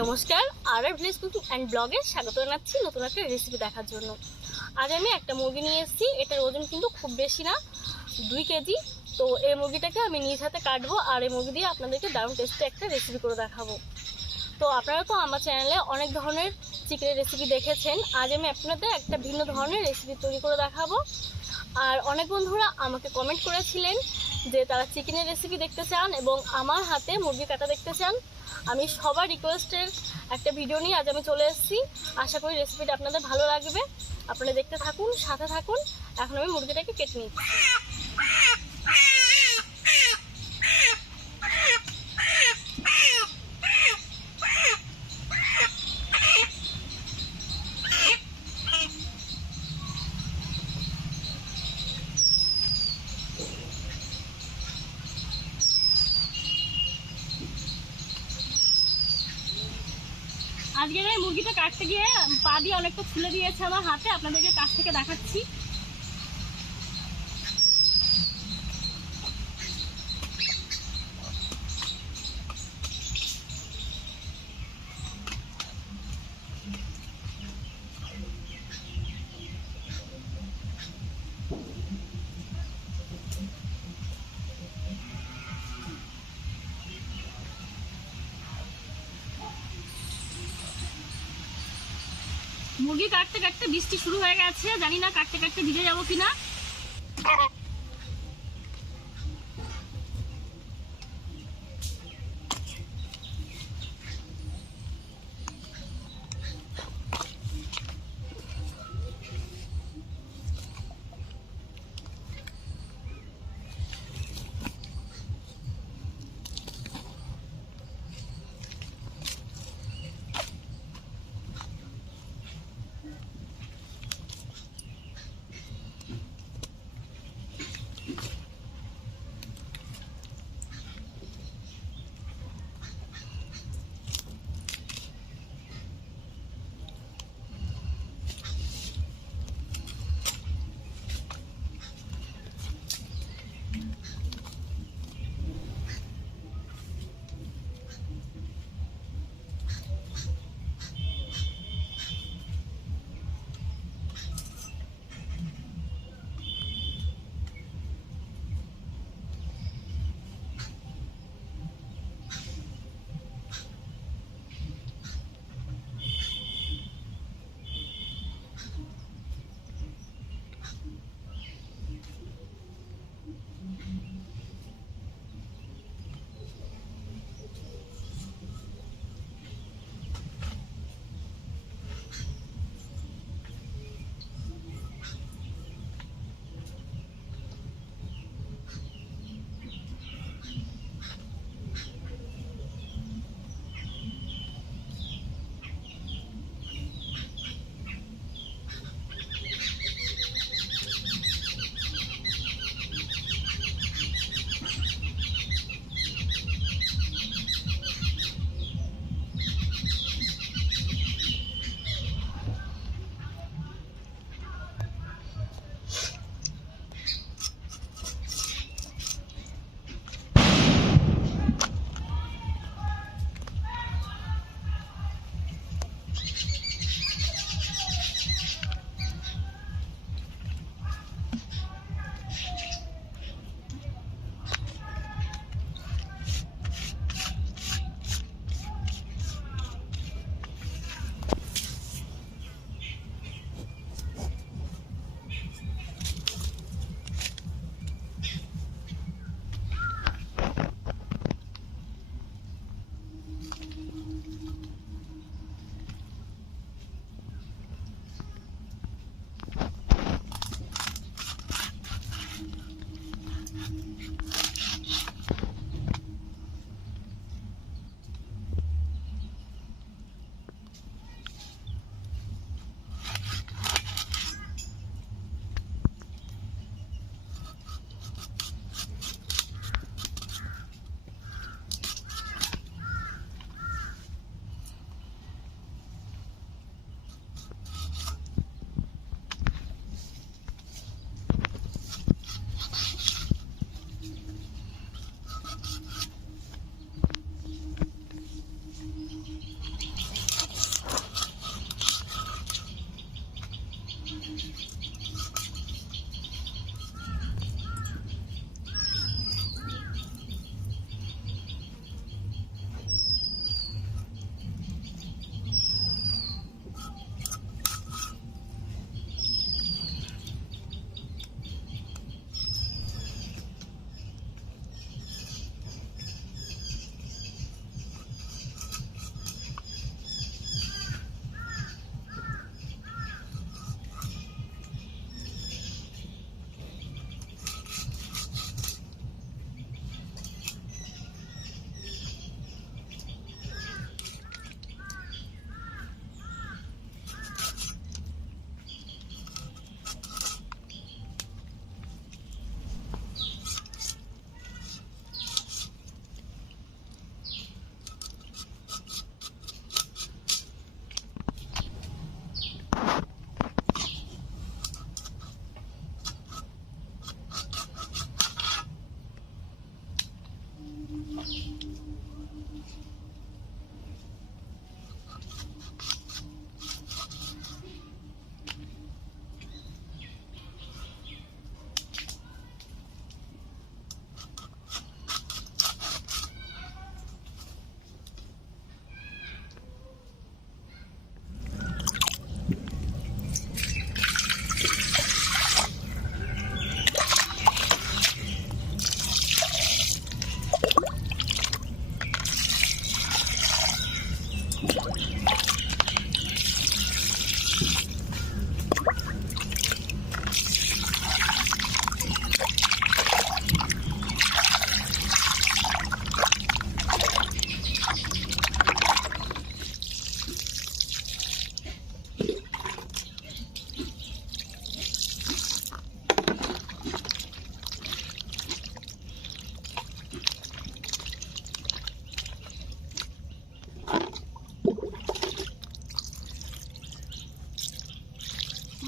নমস্কার, আর village cooking and ব্লগে স্বাগত জানাচ্ছি নতুন একটা রেসিপি দেখার জন্য। আজ আমি একটা মুরগি নিয়ে এসেছি। এটার ওজন কিন্তু খুব বেশি না, 2 কেজি। তো এই মুরগিটাকে আমি নিজ হাতে কাটবো আর এই মুরগি দিয়ে আপনাদেরকে দারুণ টেস্টি একটা রেসিপি করে দেখাবো। তো আপনারা তো আমার চ্যানেলে অনেক ধরনের চিকেনের রেসিপি দেখেছেন। আজ আমি আপনাদের একটা ভিন্ন ধরনের রেসিপি তৈরি করে দেখাবো। আর অনেক বন্ধুরা আমাকে কমেন্ট করেছিলেন যে তারা চিকেনের রেসিপি দেখতে চান এবং আমার হাতে মুরগি কাটা দেখতে চান। আমি সবার রিকোয়েস্টের একটা ভিডিও নিয়ে আজ আমি চলে এসেছি। আশা করি রেসিপিটা আপনাদের ভালো লাগবে। আপনারা দেখতে থাকুন, সাথে থাকুন। এখন আমি মুরগিটাকে কেটে নিচ্ছি। আজকের এই মুরগিটা কাটতে গিয়ে পা দিয়ে অনেকটা ফুলে দিয়েছে আমার হাতে, আপনাদেরকে কাছ থেকে দেখাচ্ছি। মুরগি কাটতে কাটতে বৃষ্টি শুরু হয়ে গেছে, জানি না কাটতে কাটতে ভিজে যাবো কিনা।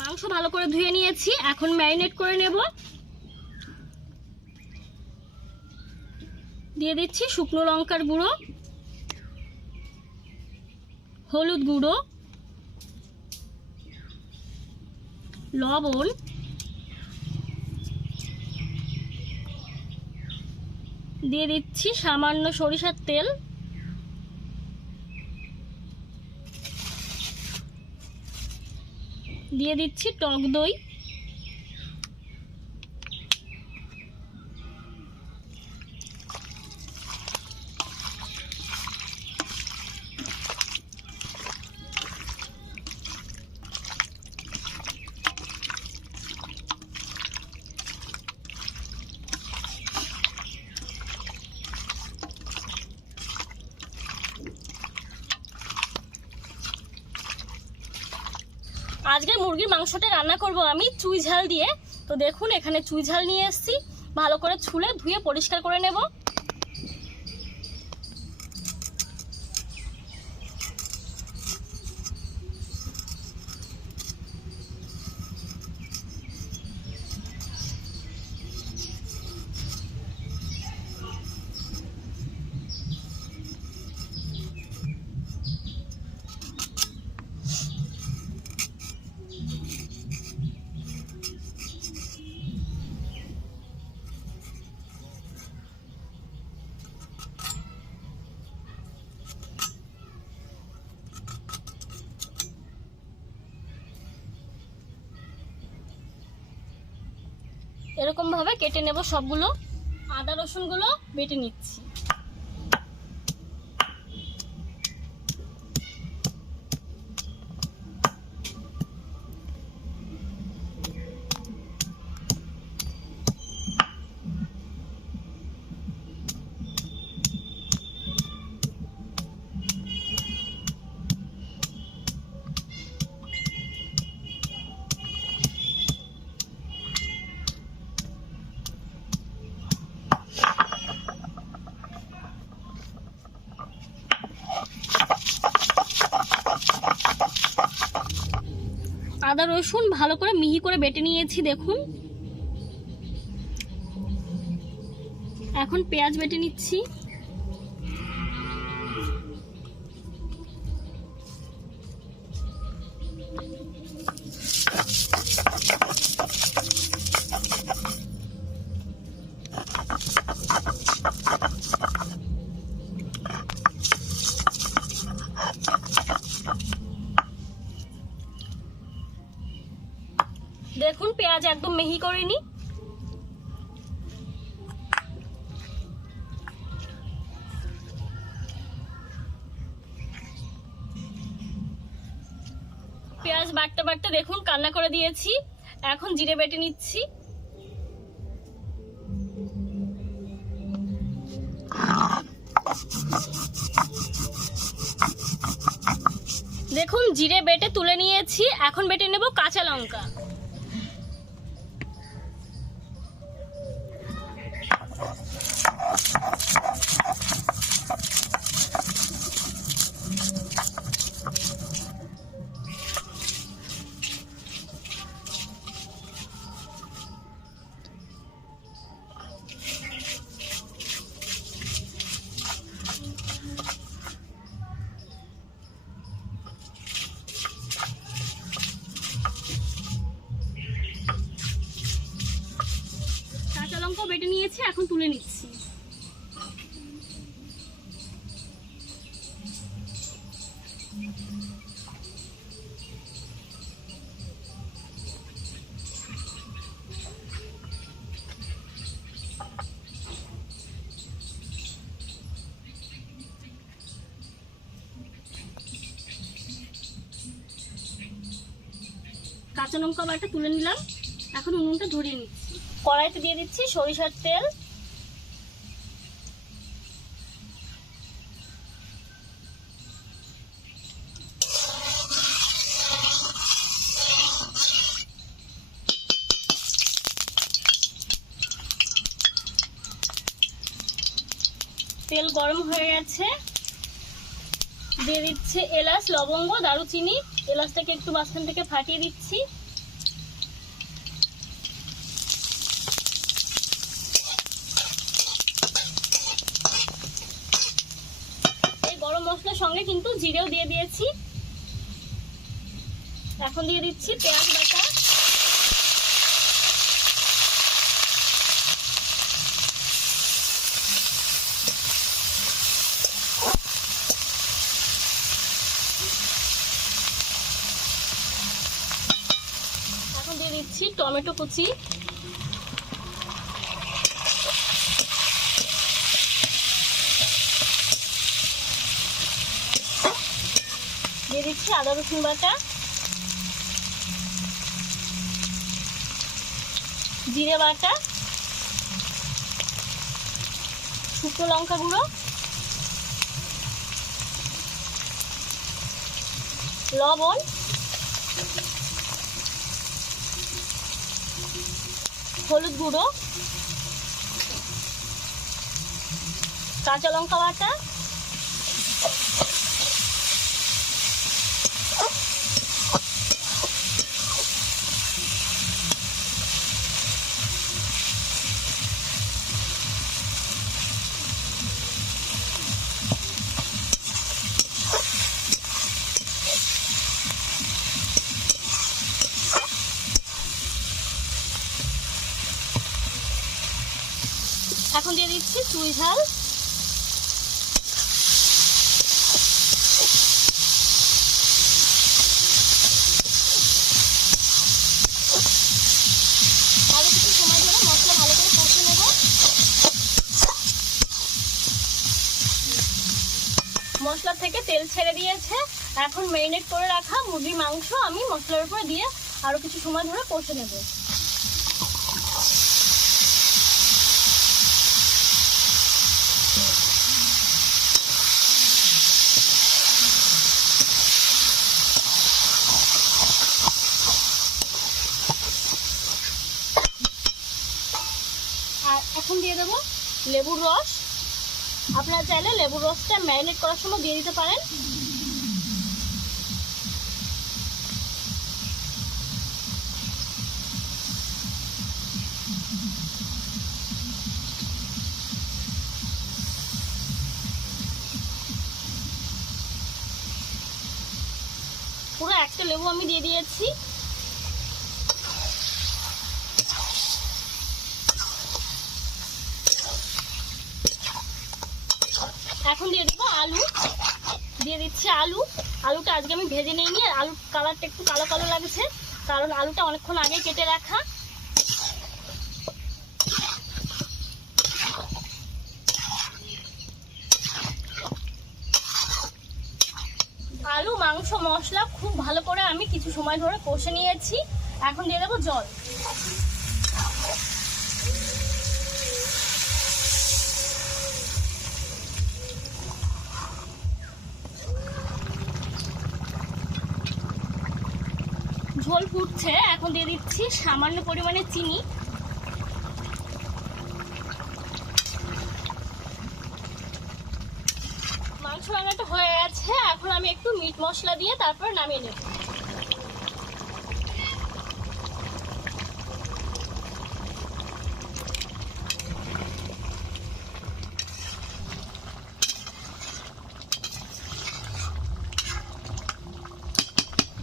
মাংস ভালো করে ধুয়ে নিয়েছি, এখন ম্যারিনেট করে নেব। দিয়ে দিচ্ছি শুকনো লঙ্কার গুঁড়ো, হলুদ গুঁড়ো, লবণ, দিয়ে দিচ্ছি সামান্য সরিষার তেল, দিয়ে দিচ্ছি টক দই, আজকে মুরগির মাংসটা রান্না করব আমি চুই ঝাল দিয়ে। তো দেখুন এখানে চুই ঝাল নিয়ে এসেছি, ভালো করে ছুলে ধুয়ে পরিষ্কার করে নেব। এরকম ভাবে কেটে নেব সবগুলো। আদা রসুনগুলো বেটে নিচ্ছি। আদা রসুন ভালো করে মিহি করে বেটে নিয়েছি দেখুন। এখন পেঁয়াজ বেটে নিচ্ছি। দেখুন পেঁয়াজ একদম মিহি করিনি। পেঁয়াজ বাটতে বাটতে দেখুন কান্না করে দিয়েছি। এখন জিরে বেটে নিচ্ছি। দেখুন জিরে বেটে তুলে নিয়েছি। এখন বেটে নেব কাঁচা লঙ্কা। কাঁচা লঙ্কা বেটে নিয়েছি, এখন তুলে নিচ্ছি। কাঁচা লঙ্কা বাটা তুলে নিলাম। এখন উনুনটা ধরিয়ে নিচ্ছি। কড়াইতে দিয়ে দিচ্ছি সরিষার তেল। তেল গরম হয়ে গেছে, দিয়ে দিচ্ছে এলাচ, লবঙ্গ, দারুচিনি। এলাচটাকে একটু মাঝখান থেকে ফাটিয়ে দিচ্ছি। এই গরম মশলার সঙ্গে কিন্তু জিরেও দিয়ে দিয়েছি। এখন দিয়ে দিচ্ছি পেঁয়াজ বাটা। এখন দিয়ে দিচ্ছি টমেটো কুচি। দিয়ে দিচ্ছি আদা রসুন বাটা, জিরে বাটা, শুকনো লঙ্কা গুঁড়ো, লবণ, হলুদ গুঁড়ো, কাঁচা লঙ্কা বাটা, এখন দিয়ে দিচ্ছি চুই ঝাল। আরো কিছু সময় ধরে মশলা ভালো করে কষে নেব। মশলা থেকে তেল ছেড়ে দিয়েছে। এখন ম্যারিনেট করে রাখা মুরগির মাংস আমি মশলার উপরে দিয়ে আরো কিছু সময় ধরে কষে নেব। আর এখন দিয়ে দেবো লেবুর রস। আপনারা চাইলে লেবুর রসটা ম্যারিনেট করার সময় দিয়ে দিতে পারেন। পুরো একটা লেবু আমি দিয়ে দিয়েছি। এখন দিয়ে দেবো আলু। দিয়ে দিচ্ছি আলু। আলুটা আজকে আমি ভেজে নিইনি, আর আলুর কালারটা একটু কালো কালো লাগছে, কারণ আলুটা অনেকক্ষণ আগে কেটে রাখা। আলু, মাংস, মশলা খুব ভালো করে আমি কিছু সময় ধরে কষে নিয়েছি। এখন দিয়ে দেবো জল। ঝোল ফুটছে, এখন দিয়ে দিচ্ছি সামান্য পরিমাণে চিনি। মাংস রান্নাটা হয়ে গেছে। এখন আমি একটু মিট মশলা দিয়ে তারপর নামিয়ে নেব।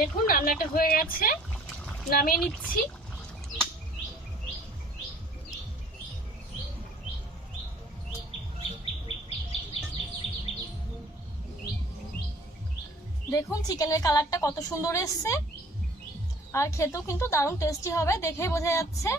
দেখুন রান্নাটা হয়ে গেছে, নামিয়ে নিচ্ছি। দেখুন চিকেনের কালারটা কত সুন্দর এসছে, আর খেতেও কিন্তু দারুণ টেস্টি হবে, দেখেই বোঝা যাচ্ছে।